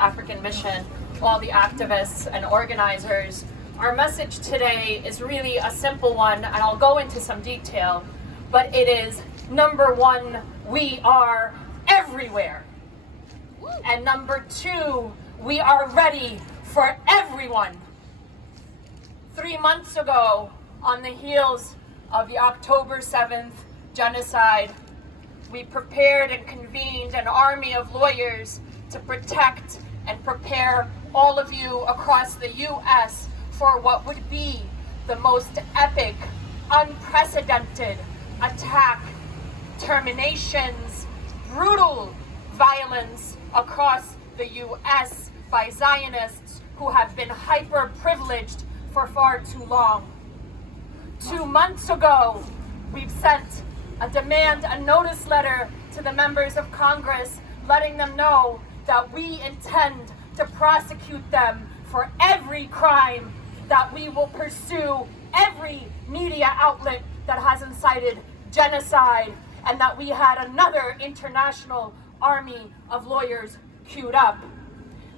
African mission, all the activists and organizers. Our message today is really a simple one, and I'll go into some detail, but it is, number one, we are everywhere. And number two, we are ready for everyone. 3 months ago, on the heels of the October 7th genocide, we prepared and convened an army of lawyers to protect and prepare all of you across the U.S. for what would be the most epic, unprecedented attack, terminations, brutal violence across the U.S. by Zionists who have been hyper-privileged for far too long. 2 months ago, we've sent a notice letter to the members of Congress letting them know that we intend to prosecute them for every crime, that we will pursue every media outlet that has incited genocide, and that we had another international army of lawyers queued up.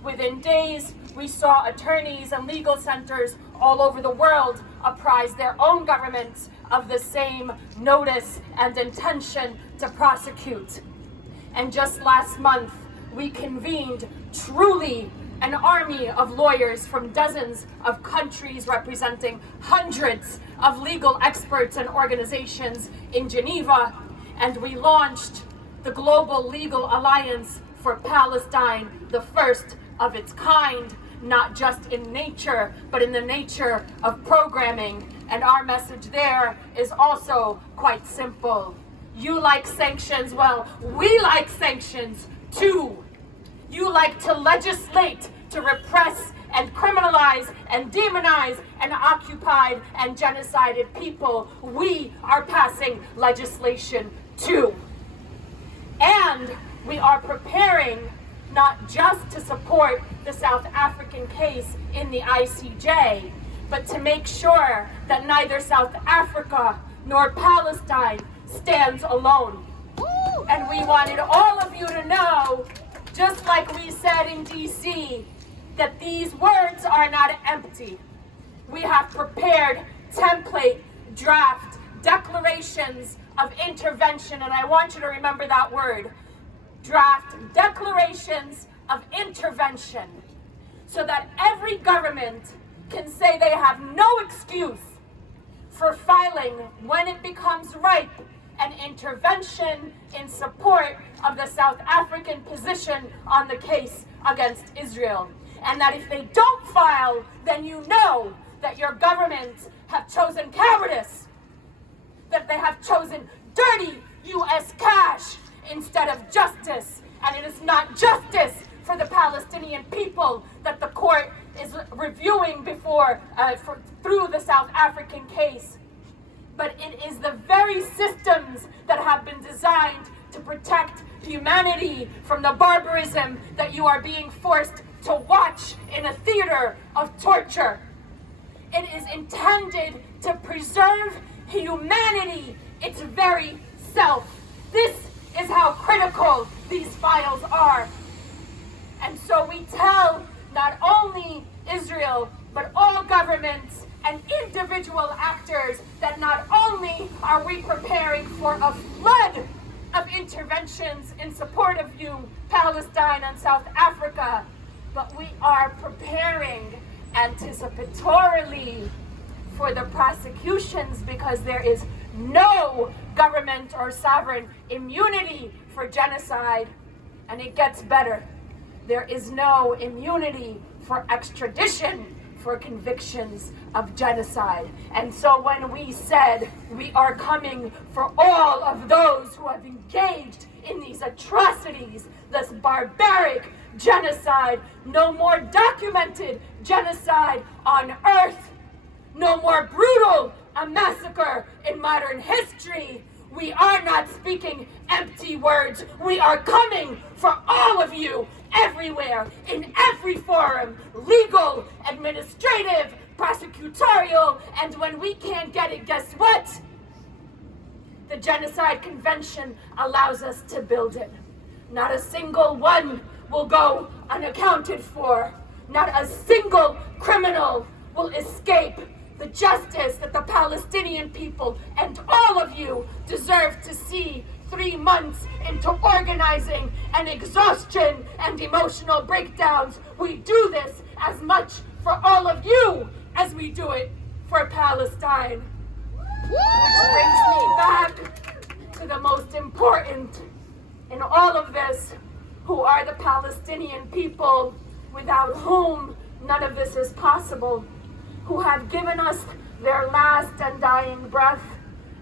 Within days, we saw attorneys and legal centers all over the world apprise their own governments of the same notice and intention to prosecute. And just last month, we convened truly an army of lawyers from dozens of countries representing hundreds of legal experts and organizations in Geneva, and we launched the Global Legal Alliance for Palestine, the first of its kind, not just in nature, but in the nature of programming. And our message there is also quite simple. You like sanctions? Well, we like sanctions too. You like to legislate to repress and criminalize and demonize an occupied and genocided people. We are passing legislation too. And we are preparing not just to support the South African case in the ICJ, but to make sure that neither South Africa nor Palestine stands alone. And we wanted all of you to know, just like we said in DC, that these words are not empty. We have prepared template, draft, declarations of intervention, and I want you to remember that word, draft declarations of intervention, so that every government can say they have no excuse for filing, when it becomes ripe, an intervention in support of the South African position on the case against Israel. And that if they don't file, then you know that your governments have chosen cowardice, that they have chosen dirty U.S. cash instead of justice. And it is not justice for the Palestinian people that the court is reviewing through the South African case, but it is the very systems that have been designed to protect humanity from the barbarism that you are being forced to watch in a theater of torture. It is intended to preserve humanity, its very self. This is how critical these files are. And so we tell not only Israel, but all governments and individual actors that not only are we preparing for a flood of interventions in support of you, Palestine and South Africa, but we are preparing anticipatorily for the prosecutions, because there is no government or sovereign immunity for genocide. And it gets better. There is no immunity for extradition for convictions of genocide. And so when we said we are coming for all of those who have engaged in these atrocities, this barbaric genocide, no more documented genocide on earth, no more brutal a massacre in modern history, we are not speaking empty words. We are coming for all of you, everywhere, in every forum, legal, administrative, prosecutorial, and when we can't get it, guess what? The Genocide Convention allows us to build it. Not a single one will go unaccounted for. Not a single criminal will escape the justice that the Palestinian people and all of you deserve to see. 3 months into organizing and exhaustion and emotional breakdowns, we do this as much for all of you as we do it for Palestine. Which brings me back to the most important in all of this, who are the Palestinian people, without whom none of this is possible, who have given us their last and dying breath,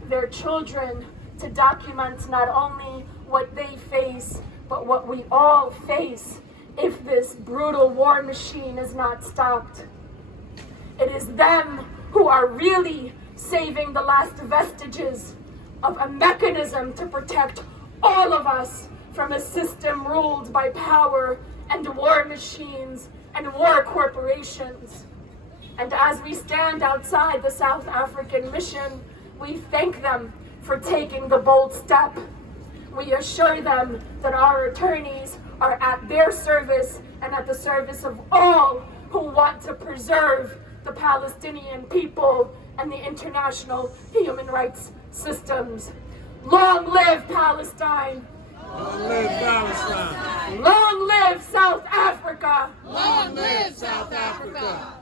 their children, to document not only what they face, but what we all face if this brutal war machine is not stopped. It is them who are really saving the last vestiges of a mechanism to protect all of us from a system ruled by power and war machines and war corporations. And as we stand outside the South African mission, we thank them for taking the bold step. We assure them that our attorneys are at their service and at the service of all who want to preserve the Palestinian people and the international human rights systems. Long live Palestine! Long live Palestine! Long live South Africa! Long live South Africa!